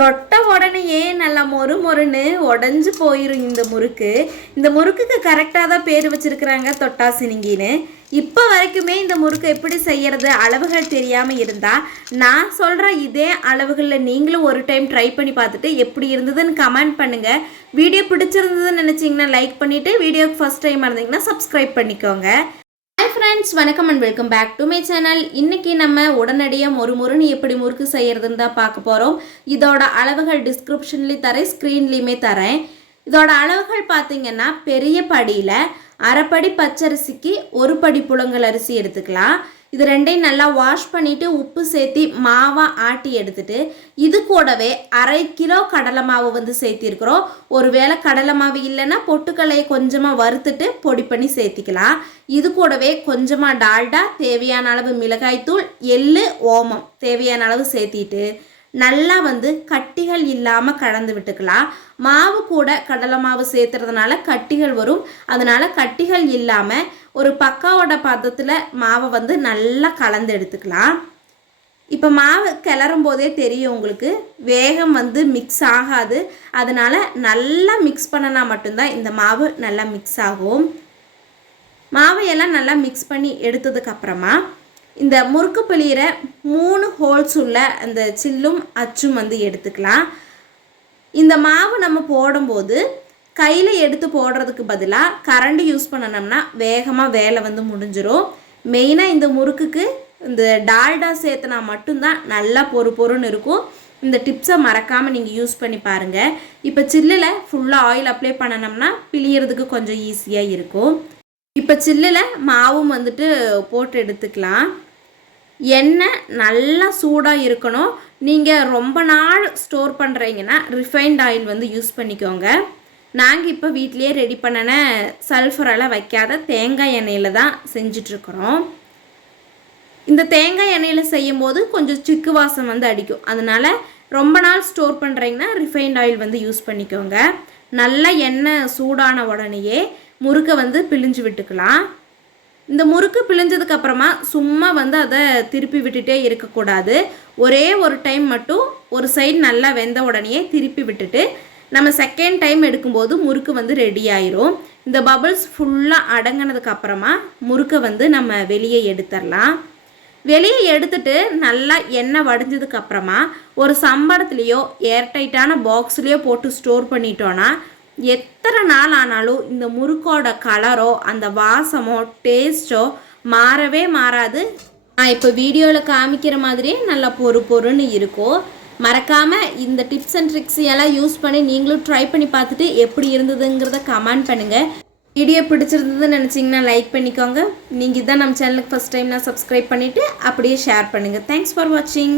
தொட்ட உடனேயே நல்லா மொறு மொறுன்னு உடஞ்சி போயிடும் இந்த முறுக்கு. இந்த முறுக்குக்கு கரெக்டாக தான் பேர் வச்சுருக்குறாங்க தொட்டாசினிங்கின்னு. இப்போ வரைக்குமே இந்த முறுக்கு எப்படி செய்கிறது அளவுகள் தெரியாமல் இருந்தால் நான் சொல்கிற இதே அளவுகளில் நீங்களும் ஒரு டைம் ட்ரை பண்ணி பார்த்துட்டு எப்படி இருந்ததுன்னு கமெண்ட் பண்ணுங்கள். வீடியோ பிடிச்சிருந்ததுன்னு நினச்சிங்கன்னா லைக் பண்ணிவிட்டு வீடியோக்கு ஃபஸ்ட் டைம் இருந்தீங்கன்னா சப்ஸ்கிரைப் பண்ணிக்கோங்க. ஹாய் ஃப்ரெண்ட்ஸ், வணக்கம் and welcome back to my channel. இன்றைக்கி நம்ம உடனடியாக மொறுமொறுன்னு எப்படி முறுக்கு செய்கிறதுன்னு தான் பார்க்க போகிறோம். இதோட அளவுகள் டிஸ்கிரிப்ஷன்லேயும் தரேன், ஸ்க்ரீன்லேயுமே தரேன். இதோட அளவுகள் பார்த்திங்கன்னா பெரிய படியில் அரைப்படி பச்சரிசிக்கு ஒரு படி புழுங்கல் அரிசி எடுத்துக்கலாம். இது ரெண்டையும் நல்லா வாஷ் பண்ணிவிட்டு உப்பு சேர்த்து மாவாக ஆட்டி எடுத்துட்டு இது கூடவே 1/2 கிலோ கடலை மாவு வந்து சேர்த்திருக்கிறோம். ஒருவேளை கடலை மாவு இல்லைன்னா பொட்டுக்கல்லையை கொஞ்சமாக வறுத்துட்டு பொடி பண்ணி சேர்த்திக்கலாம். இது கூடவே கொஞ்சமாக டால்டா, தேவையான அளவு மிளகாய்த்தூள், எள்ளு, ஓமம் தேவையான அளவு சேர்த்திட்டு நல்லா வந்து கட்டிகள் இல்லாமல் கலந்து விட்டுக்கலாம். மாவு கூட கடலை மாவு சேர்த்துறதுனால கட்டிகள் வரும். அதனால் கட்டிகள் இல்லாமல் ஒரு பக்காவோட பதத்தில் மாவை வந்து நல்லா கலந்து எடுத்துக்கலாம். இப்போ மாவு கிளறும் போதே தெரியும் உங்களுக்கு, வேகம் வந்து மிக்ஸ் ஆகாது. அதனால் நல்லா மிக்ஸ் பண்ணினா மட்டும்தான் இந்த மாவு நல்லா மிக்ஸ் ஆகும். மாவையெல்லாம் நல்லா மிக்ஸ் பண்ணி எடுத்ததுக்கப்புறமா இந்த முறுக்கு பிழியிற 3 ஹோல்ஸ் உள்ள அந்த சில்லும் அச்சும் வந்து எடுத்துக்கலாம். இந்த மாவு நம்ம போடும்போது கையில் எடுத்து போடுறதுக்கு பதிலாக கரண்டி யூஸ் பண்ணணும்னா வேகமாக வேலை வந்து முடிஞ்சிடும். மெயினாக இந்த முறுக்குக்கு இந்த டால்டா சேர்த்துனா மட்டும்தான் நல்லா பொறுன்னு இருக்கும். இந்த டிப்ஸை மறக்காமல் நீங்கள் யூஸ் பண்ணி பாருங்கள். இப்போ சில்லில் ஃபுல்லாக ஆயில் அப்ளை பண்ணணும்னா பிழியறதுக்கு கொஞ்சம் ஈஸியாக இருக்கும். இப்போ சில்லில் மாவும் வந்துட்டு போட்டு எடுத்துக்கலாம். எண்ணெய் நல்லா சூடாக இருக்கணும். நீங்கள் ரொம்ப நாள் ஸ்டோர் பண்ணுறீங்கன்னா ரிஃபைண்ட் ஆயில் வந்து யூஸ் பண்ணிக்கோங்க. நாங்கள் இப்போ வீட்டிலையே ரெடி பண்ணின சல்ஃபரெல்லாம் வைக்காத தேங்காய் எண்ணெயில் தான் செஞ்சிட்ருக்குறோம். இந்த தேங்காய் எண்ணெயில் செய்யும்போது கொஞ்சம் சிக்கு வாசம் வந்து அடிக்கும். அதனால் ரொம்ப நாள் ஸ்டோர் பண்ணுறீங்கன்னா ரிஃபைண்ட் ஆயில் வந்து யூஸ் பண்ணிக்கோங்க. நல்லா எண்ணெய் சூடான உடனேயே முறுக்கை வந்து பிழிஞ்சு விட்டுக்கலாம். இந்த முறுக்கு பிழிஞ்சதுக்கப்புறமா சும்மா வந்து அதை திருப்பி விட்டுட்டே இருக்கக்கூடாது. ஒரே ஒரு டைம் மட்டும் ஒரு சைடு நல்லா வெந்த உடனே திருப்பி விட்டுட்டு நம்ம செகண்ட் டைம் எடுக்கும்போது முறுக்கு வந்து ரெடி ஆயிரும். இந்த பபிள்ஸ் ஃபுல்லாக அடங்கினதுக்கப்புறமா முறுக்கை வந்து நம்ம வெளியே எடுத்துடலாம். வெளியே எடுத்துட்டு நல்லா எண்ணெய் வடிஞ்சதுக்கப்புறமா ஒரு சம்பளத்துலேயோ ஏர்டைட்டான பாக்ஸ்லேயோ போட்டு ஸ்டோர் பண்ணிட்டோன்னா எத்தனை நாள் ஆனாலும் இந்த முறுக்கோட கலரோ அந்த வாசமோ டேஸ்ட்டோ மாறவே மாறாது. நான் இப்போ வீடியோவில் காமிக்கிற மாதிரியே நல்லா பொறுன்னு இருக்கும். மறக்காமல் இந்த டிப்ஸ் அண்ட் ட்ரிக்ஸ் எல்லாம் யூஸ் பண்ணி நீங்களும் ட்ரை பண்ணி பார்த்துட்டு எப்படி இருந்ததுங்கிறத கமெண்ட் பண்ணுங்கள். வீடியோ பிடிச்சிருந்ததுன்னு நினச்சிங்கன்னா லைக் பண்ணிக்கோங்க. நீங்கள் இதான் நம்ம சேனலுக்கு ஃபஸ்ட் டைம்னா சப்ஸ்கிரைப் பண்ணிவிட்டு அப்படியே ஷேர் பண்ணுங்கள். தேங்க்ஸ் ஃபார் வாட்சிங்.